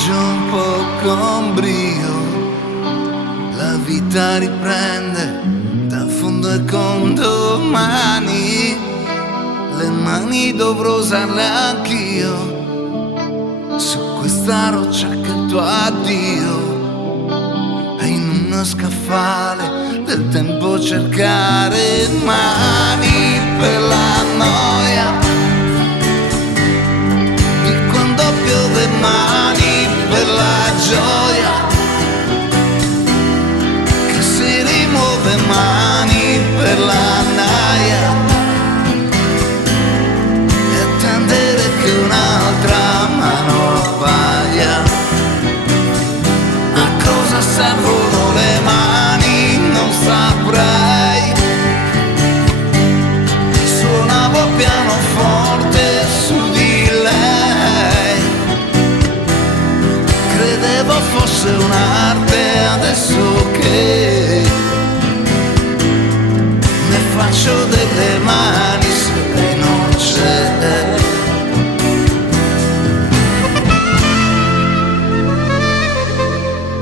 mangio un po' con brio, la vita riprende dal fondo e con domani le mani dovrò usarle anch'io su questa roccia che è il tuo addio, e in uno scaffale del tempo cercare mani per la noia di quando piove, mani per la gioia che si rimuove, mani per la naia e attendere che un'altra mano appaia. A cosa servono le mani non saprei, suonavo pianoforte su di lei, credevo fosse un'arte, adesso che ne faccio delle mani